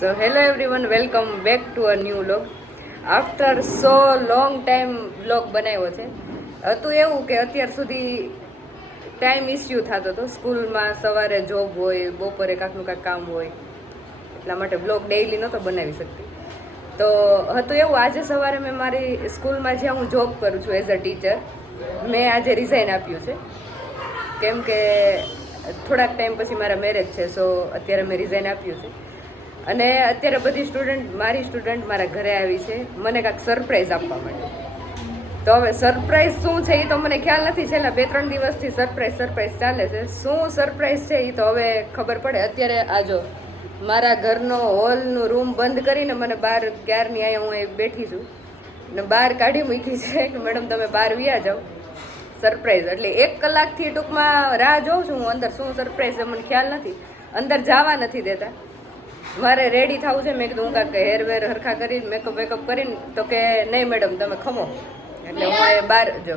So hello everyone, welcome back to a new vlog. After so long time vlog બનાવ્યો છે. હતું એવું કે અત્યાર સુધી ટાઈમ ઇસ્યુ થતો હતો. સ્કૂલમાં સવારે જોબ હોય, બપોરે કાંકનું કાંક કામ હોય, એટલા માટે બ્લોગ ડેઈલી નહોતો બનાવી શકતી. તો હતું એવું, આજે સવારે મેં મારી સ્કૂલમાં જ્યાં હું જોબ કરું છું એઝ અ ટીચર, મેં આજે રિઝાઇન આપ્યું છે. કેમ કે થોડાક ટાઈમ પછી મારા મેરેજ છે, સો અત્યારે મેં રિઝાઇન આપ્યું છે. અને અત્યારે બધી મારી સ્ટુડન્ટ મારા ઘરે આવી છે મને કાંઈક સરપ્રાઈઝ આપવા માટે. તો હવે સરપ્રાઈઝ શું છે એ તો મને ખ્યાલ નથી. છેલ્લા 2-3 દિવસથી સરપ્રાઈઝ ચાલે છે. શું સરપ્રાઈઝ છે એ તો હવે ખબર પડે. અત્યારે આજો મારા ઘરનો હોલનું રૂમ બંધ કરીને મને બહાર ક્યારની અહીંયા હું અહીં બેઠી છું ને બહાર કાઢી મૂકી છે કે મેડમ તમે બહાર વ્યા જાઓ, સરપ્રાઈઝ. એટલે 1 કલાકથી ટૂંકમાં રાહ જોઉં છું હું. અંદર શું સરપ્રાઈઝ છે મને ખ્યાલ નથી. અંદર જવા નથી દેતા. મારે રેડી થવું છે. મેં કીધું હું કાંઈક હેરવેર હરખા કરીને મેકઅપ કરીને, તો કે નહીં મેડમ તમે ખમો. એટલે હું એ બહાર જો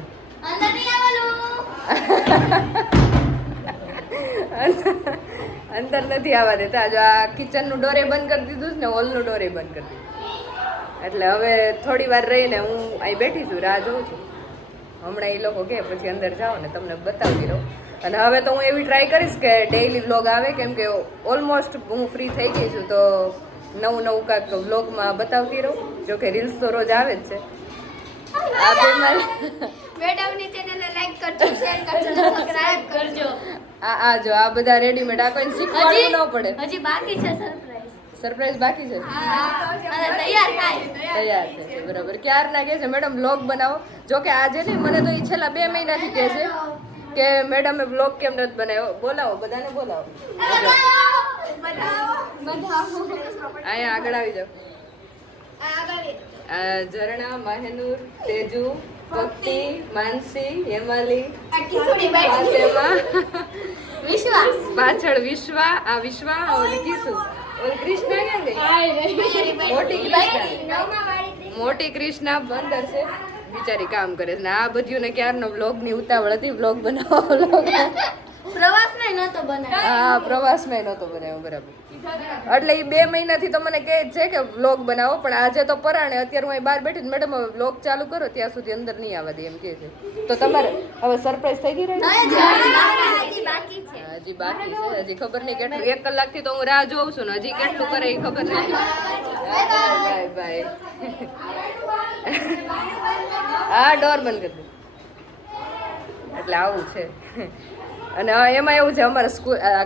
અંદર નથી આવવા દેતા. જો આ કિચનનું ડોરે બંધ કરી દીધું છે ને હોલનું ડોરે બંધ કરી દીધું. એટલે હવે થોડી વાર રહીને હું અહીં બેઠી છું, રાહ જોઉં છું. હમણાં એ લોકો કે પછી અંદર જાઓ ને તમને બતાવતી રહું. અને હવે તો હું એવી ટ્રાય કરીશ કે ડેઈલી વ્લોગ આવે, કેમ કે ઓલમોસ્ટ હું ફ્રી થઈ ગઈ છું. તો નવું કાંઈક વ્લોગમાં બતાવતી રહું. જો કે રીલ્સ તો રોજ આવે જ છે. આ બે મેડમની ચેનલને લાઈક કરજો, શેર કરજો, સબસ્ક્રાઇબ કરજો. આ જો આ બધા રેડીમેડ, આ કોઈને શીખવાડવું ન પડે. હજી બાકી છે સરપ્રાઈઝ બાકી છે. અને તૈયાર છે બરાબર. ક્યારના કહે છે મેડમ વ્લોગ બનાવો. જો કે આજે નહીં, મને તો એ છેલ્લા 2 મહિનાથી કહે છે કે મેડમે વ્લોગ કેમ નથી બનાવ્યો. બોલાવો, બધાને બોલાવો. અહીંયા આગળ આવી જાઓ. ઝરણા, મહેનૂર, તેજુ, ભક્તિ, માનસી, હેમાલી, પાછળ વિશ્વા, આ વિશ્વા, ઓલી કિસુ, ઓલી કૃષ્ણા ક્યાં ગઈ? મોટી કૃષ્ણા બંદર છે, બિચારી કામ કરે છે. ને આ બધું ને ક્યારનો વ્લોગ ની ઉતાવળ હતી. વ્લોગ બનાવો, વ્લોગ પ્રવાસમાં નહોતો બનાવ્યો. હા, પ્રવાસમાં નહોતો બનાવ્યો બરાબર. એટલે એ 2 મહિનાથી તો મને કહે છે કે વ્લોગ બનાવો, પણ આજે તો પરાણે અત્યારે હું અહીં બહાર બેઠી મેડમ હવે વ્લોગ ચાલુ કરો ત્યાં સુધી અંદર નહીં આવવા દે એમ કહે છે. તો તમારે હવે સરપ્રાઈઝ થઈ ગઈ રહી? હજી બાકી છે. હજી બાકી છે. હજી ખબર નહીં કેટલું. 1 કલાકથી તો હું રાહ જોઉં છું ને હજી કેટલું કરે એ ખબર નથી. બાય. હા, ડોર બંધ કરી દે. એટલે આવું છે. અને એમાં એવું છે અમારા સ્કૂલ, આ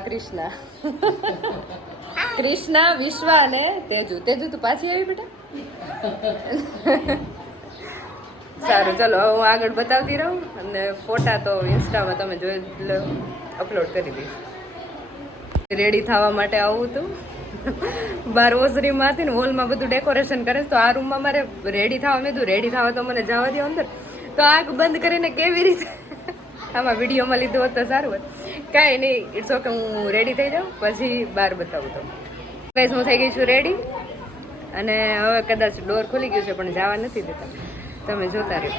કૃષ્ણા, વિશ્વા અને તેજુ. તું પાછી આવી બેટા? સારું, ચલો હવે હું આગળ બતાવતી રહું. અને ફોટા તો ઇન્સ્ટામાં તમે જોઈ લો, અપલોડ કરી દઈશ. રેડી થવા માટે આવું હતું. બાર ઓસરીમાં હતી ને હોલમાં બધું ડેકોરેશન કરે. તો આ રૂમમાં મારે રેડી થવા, મેં કીધું રેડી થવા તો મને જવા દો અંદર. તો આંખ બંધ કરીને કેવી રીતે આમાં વિડીયોમાં લીધું હોત તો સારું હોત. કાંઈ નહીં, ઇટ્સ ઓકે. હું રેડી થઈ જાઉં પછી બહાર બતાવું તો. ગાઈસ, હું થઈ ગઈ છું રેડી. અને હવે કદાચ ડોર ખુલી ગયું છે પણ જવા નથી દેતા. તમે જોતા રહ્યો.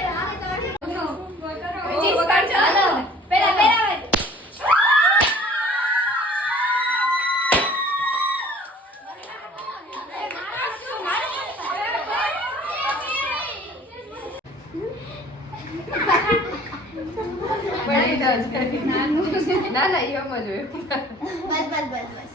ના એમ જ હોય. બસ.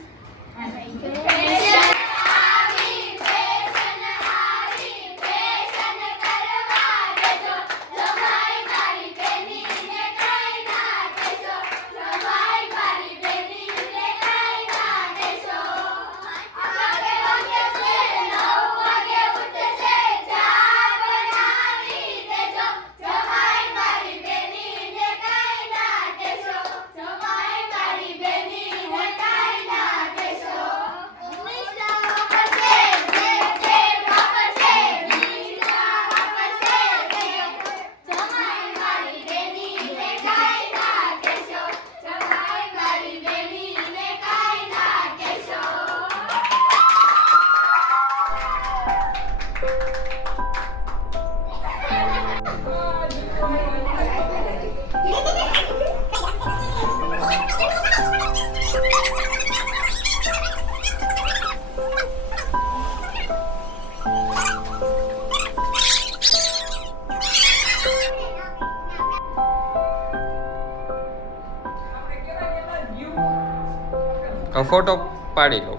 તો ફોટો પાડી લો.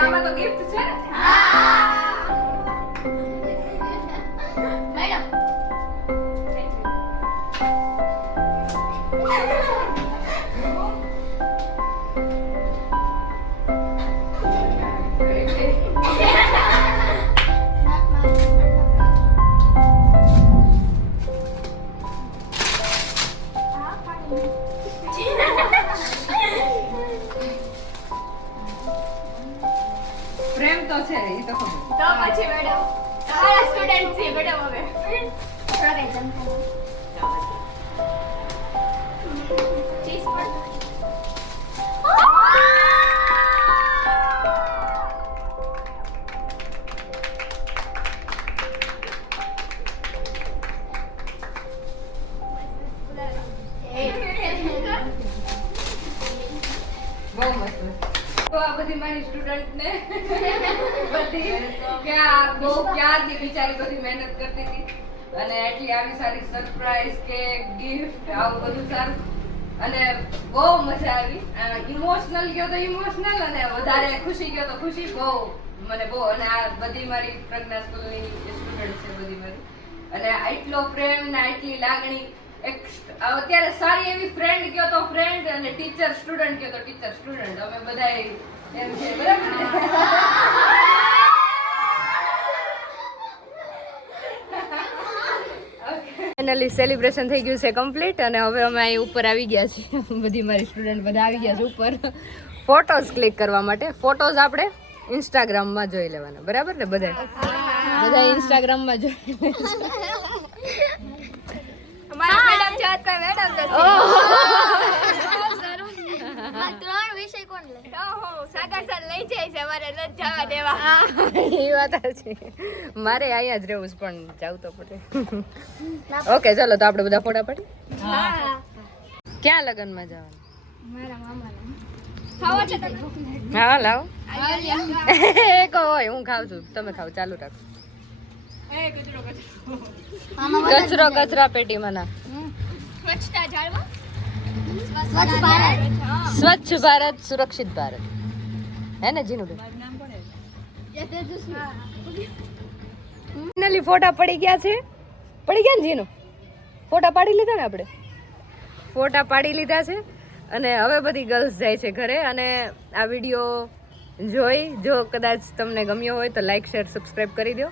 આમાં તો ગિફ્ટ છે ને. પ્રેમ તો છે એ તો ખબર. તો પછી મેડમ સારા સ્ટુડન્ટ છે મેડમ હવે ચીઝ પણ બહુ મસ્ત. તો આ બધી મારી સ્ટુડન્ટ ને બધી કે આ બહુ ક્યારથી બિચારી બધી મહેનત કરતી હતી અને એટલી આવી સારી સરપ્રાઈઝ કે ગિફ્ટ આવું બધું સારું અને બહુ મજા આવી. ઇમોશનલ ગયો તો ઇમોશનલ અને વધારે ખુશી ગયો તો ખુશી. બહુ મને બહુ અને આ બધી મારી પ્રજ્ઞા સ્કૂલની સ્ટુડન્ટ છે બધી મારી અને આટલો પ્રેમ ને આટલી લાગણી એક અત્યારે સારી એવી ફ્રેન્ડ કયો તો ફ્રેન્ડ અને ટીચર સ્ટુડન્ટ કયો તો ટીચર સ્ટુડન્ટ અમે બધા એમ છે બરાબર ને? ફાઇનલી સેલિબ્રેશન થઈ ગયું છે કમ્પ્લીટ અને હવે અમે અહીં ઉપર આવી ગયા છીએ. બધી મારી સ્ટુડન્ટ બધા આવી ગયા છે ઉપર ફોટોઝ ક્લિક કરવા માટે. ફોટોઝ આપણે ઇન્સ્ટાગ્રામમાં જોઈ લેવાના બરાબર ને? બધા ઇન્સ્ટાગ્રામમાં જોઈ અમારા મેડમ છે આજ કોઈ મેડમ નથી ત્રણ વિષય કોણ લે ઓહો સાગર સર લઈ જાય છે અમારે નથી જવા દેવા. એ વાત છે. મારે અહીંયા જ રહેવું છે પણ જાવું તો પડે. ઓકે ચલો તો આપણે બધા ફોટા પાડી. ક્યાં લગનમાં જવાનું? મારા મામાના ખાવા છે તમે? હા લાવો. એક હોય હું ખાઉં છું તમે ખાવ ચાલુ રાખો. કચરો કચરા પેટીમાં ના. સ્વચ્છતા જાળવા સ્વચ્છ ભારત સ્વચ્છ ભારત સુરક્ષિત ભારત હે ને જીનુબેન? ફાઇનલી ફોટા પડી ગયા છે. પડી ગયા ને જીનુ? ફોટા પાડી લીધા ને આપણે? ફોટા પાડી લીધા છે અને હવે બધી ગર્લ્સ જાય છે ઘરે. અને આ વિડીયો જોઈ જો કદાચ તમને ગમ્યો હોય તો લાઈક શેર સબસ્ક્રાઈબ કરી દો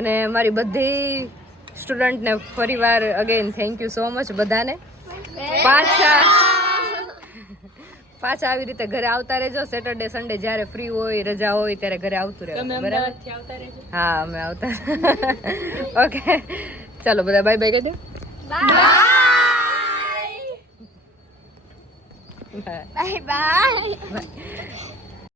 અને મારી બધી સ્ટુડન્ટને ફરીવાર again thank you so much બધાને. પાછા આવી રીતે ઘરે આવતા રહેજો. સેટરડે સન્ડે જ્યારે ફ્રી હોય રજા હોય ત્યારે ઘરે આવતું રહેવું બરાબર? હા અમે આવતા. ઓકે ચાલો બધા બાય બાય કહી દો. Bye bye.